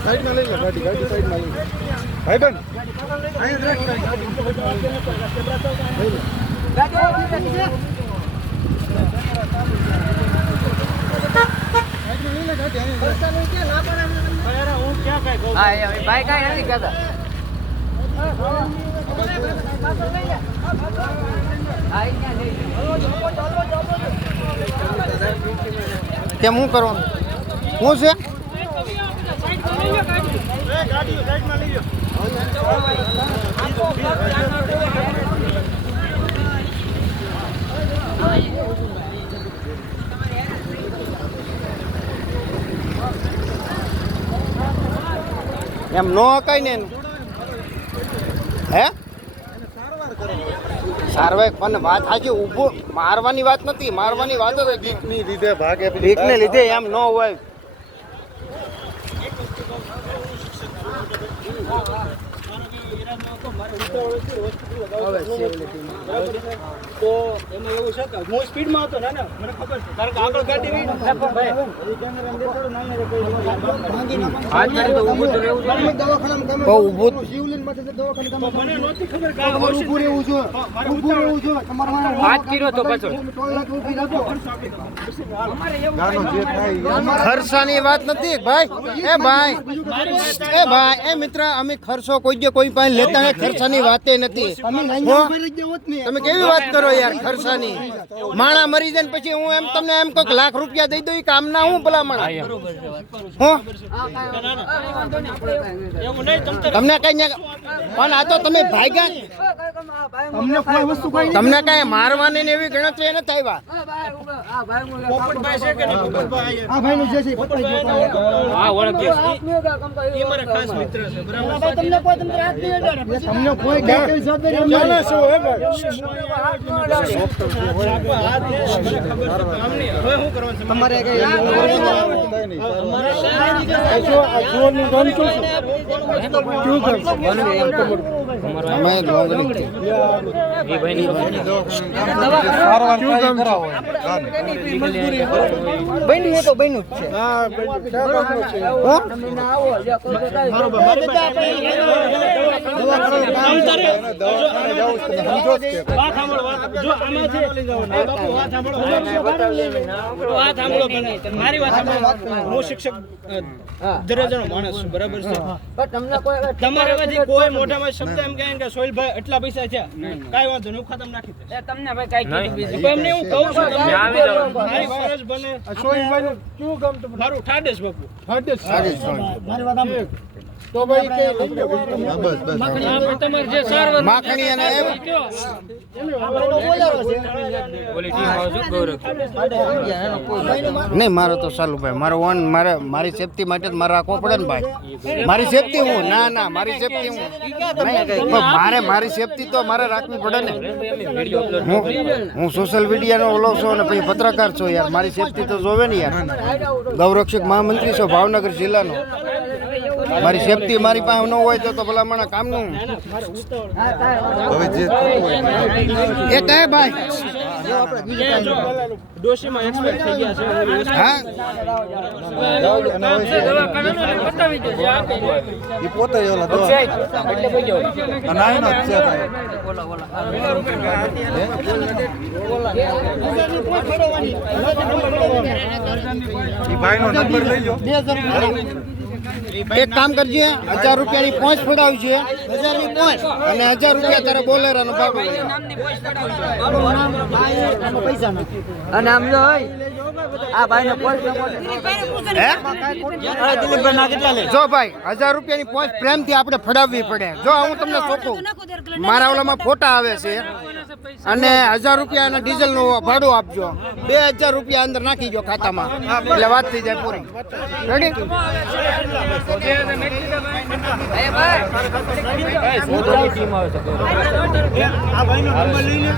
સાઈડમાં લઈ લો ગાડી સાઈડમાં લઈ લો ભાઈ બંધ ભાઈ કઈ નથી કહેતા કેમ હું કરવાનું શું છે એમ નો કઈ ને હે સારવાર પણ વાત સાચી ઊભું મારવાની વાત નથી મારવાની વાત જ બીકની લીધે ભાગે બીકને લીધે એમ ન હોય તો એમાં એવું છે કે હું સ્પીડમાં હતો ને મને ખબર છે કારણ કે આગળ ગાડી મને નહોતી ખબર કે ઊભું રહેવું છે ખર્ચાની વાત નથી ભાઈ એ મિત્ર અમે ખર્ચો કોઈ પાસે લેતા નથી ખર્ચાની વાતે નથી તમે કેવી વાત કરો યાર ખર્ચાની માણા મરી જાય પછી હું એમ તમને એમ કોઈક લાખ રૂપિયા દઈ દઉં કામ ના હું ભલા માણા તમને કઈ પણ આ તો તમે ભાગ્યા તમને કઈ મારવાની ને એવી ગણતરી નથી હું શિક્ષક દરજ્જાનો માણસ છું બરાબર છે તમારામાંથી કોઈ મોઢામાં શબ્દ એમ કહે કે સોહિલભાઈ એટલા પૈસા છે કાઈ વાંધો નહીં ખાતામાં નાખી દે તમને ભાઈ કઈ કીધું એમને હું કહું છું મારી ફરજ બને સોહિલભાઈ શું કામ મારું ઠાડેશ બાપુ ઠાડેશ મારી વાત તો ભાઈ કે બસ તમારે જે સારવાર માખણી અને એમ નહીં મારો તો ચાલુ ભાઈ મારો વન મારી સેફટી માટે જ મારે રાખવો પડે ને ભાઈ મારી સેફટી હું ના મારી સેફટી હું મારી સેફટી તો મારે રાખવી પડે ને હું સોશિયલ મીડિયાનો ઓલો છું અને પછી પત્રકાર છું યાર મારી સેફટી તો જોવે ને યાર ગૌરક્ષક મહામંત્રી છો ભાવનગર જિલ્લાનો મારી સેફટી મારી પાસે ન હોય તો ભલામણ કામનું એ કહે ભાઈ ડોશીમાં એક્સપર્ટ થઈ ગયા છે હા એ પોતે ઓલા દો નાનો છે ભાઈ એ ભાઈનો નંબર લઈ લો એક કામ કરજે 1000 રૂપિયાની પહોંચ પડાવી છે 1000 ની પહોંચ અને 1000 રૂપિયા તારા બોલેરાનો ભાડું અને આમ જો આ ભાઈને જો ભાઈ 1000 રૂપિયાની પહોંચ પ્રેમથી આપણે ફડાવવી પડે જો હું તમને ચોખ્ખું મારા ઓલામાં ફોટા આવે છે અને 1000 રૂપિયાના ડીઝલનું ભાડું આપજો 2000 રૂપિયા અંદર નાખી દો ખાતામાં એટલે વાત થઈ જાય પૂરી રેડી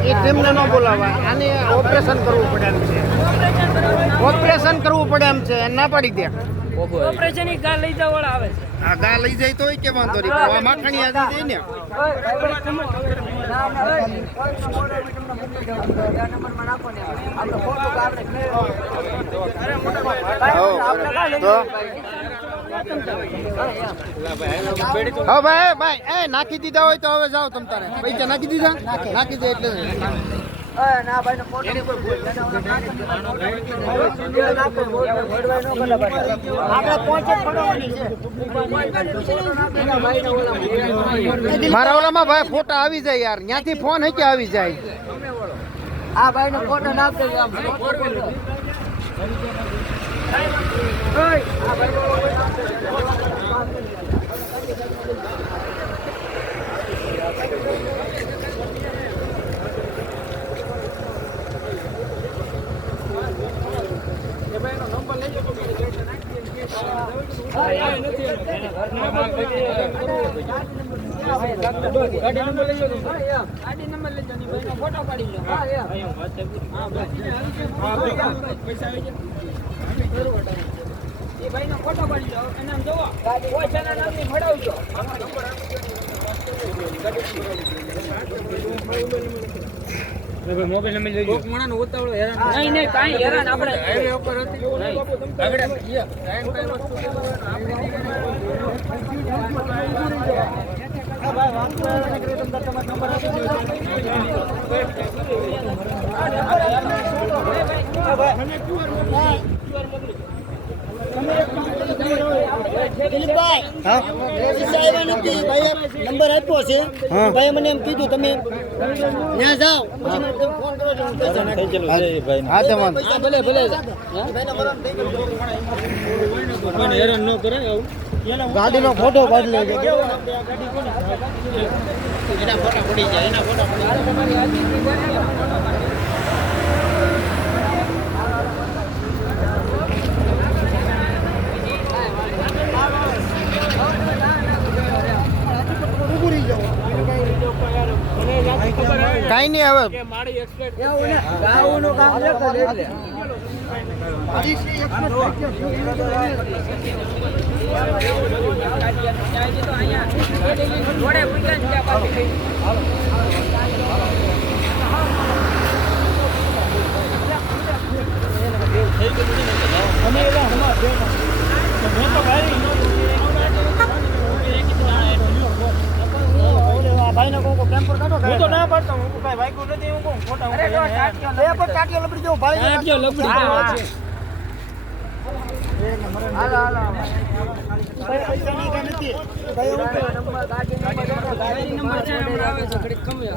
એ ટીમને ન બોલાવાય આને ઓપરેશન કરવું પડે એમ છે ઓપરેશન કરવું પડે એમ છે ના પાડી દે ઓપરેશન ની ગા લઈ જવા વાળા આવે છે. આ ગા લઈ જાય તોય કે વાંધો નહીં પણ આ માખણી આવી જાય ને હા ભાઈ ભાઈ એ નાખી દીધા હોય તો હવે જાઓ તમ તારે પૈસા નાખી દીધા નાખી દે એટલે મારા ઓલામાં ભાઈ ફોટા આવી જાય યાર ત્યાંથી ફોન હે કે આવી જાય આ ભાઈ નો ફોટો નાખજો ફોટો પાડી લો એ ભાઈ નો ફોટો પાડી લો એના જોવો ઓછાના નામની ફડાવજો મોબાઈલ નંબર લઈ લો મોણાનો ઉતાવળો હેરાન નહીં કાઈ હેરાન આપણે હાઈવે ઉપર હતી આગળ ભાઈ વાત કરે તમને તમારો નંબર નંબર આપ્યો છે ભાઈ મને એમ કીધું તમે ત્યાં જાઓ ફોન કરો ભલે ભલે હેરાન ન કરે ગાડીનો ફોટો પાડી લેજો એના ફોટા પડી જાય એના ફોટા પડી કાઈ નહીં હવે ભાઈ નો કોઈ કેમ્પર કાઢો હું તો ના પાડતો હું ભાઈ ભાઈ કો નથી હું ફોટા હું ચાટીઓ લપડી જો ભાઈ ચાટીઓ લપડી હાલો હાલો ભાઈ પૈસા ની કાઈ નથી ભાઈ નંબર ગાડી નંબર છે હમણાં આવે છે ઘડીક કમી